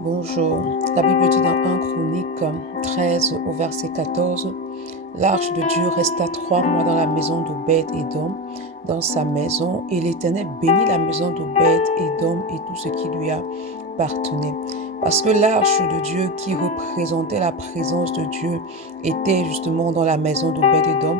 Bonjour. La Bible dit dans 1 Chronique 13 au verset 14, l'arche de Dieu resta 3 mois dans la maison d'Obed-Édom, dans sa maison, et l'Éternel bénit la maison d'Obed-Édom et tout ce qui lui appartenait. Parce que l'arche de Dieu qui représentait la présence de Dieu était justement dans la maison d'Obed-Édom.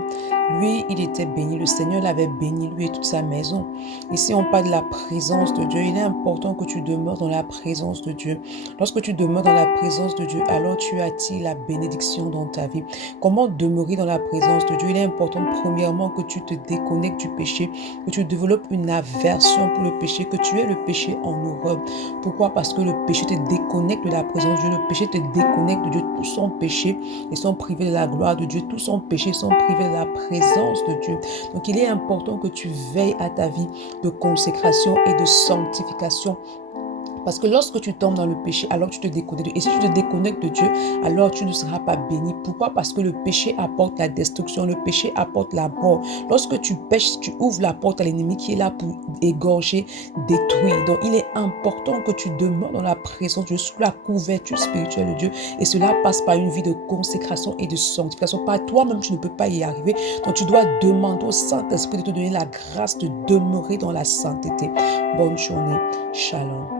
Lui, il était béni. Le Seigneur l'avait béni, lui et toute sa maison. Ici, on parle de la présence de Dieu. Il est important que tu demeures dans la présence de Dieu. Lorsque tu demeures dans la présence de Dieu, alors tu attires la bénédiction dans ta vie. Comment demeurer dans la présence de Dieu? Il est important, premièrement, que tu te déconnectes du péché, que tu développes une aversion pour le péché, que tu aies le péché en horreur. Pourquoi? Parce que le péché te déconnecte de la présence de Dieu. Le péché te déconnecte de Dieu. Tous sont péchés et sont privés de la gloire de Dieu. Tous sont péchés, sont privés de la présence de Dieu. Donc, il est important que tu veilles à ta vie de consécration et de sanctification. Parce que lorsque tu tombes dans le péché, alors tu te déconnectes de Dieu. Et si tu te déconnectes de Dieu, alors tu ne seras pas béni. Pourquoi? Parce que le péché apporte la destruction, le péché apporte la mort. Lorsque tu pèches, tu ouvres la porte à l'ennemi qui est là pour égorger, détruire. Donc il est important que tu demeures dans la présence de Dieu, sous la couverture spirituelle de Dieu. Et cela passe par une vie de consécration et de sanctification. Par toi-même, tu ne peux pas y arriver. Donc tu dois demander au Saint-Esprit de te donner la grâce de demeurer dans la sainteté. Bonne journée. Shalom.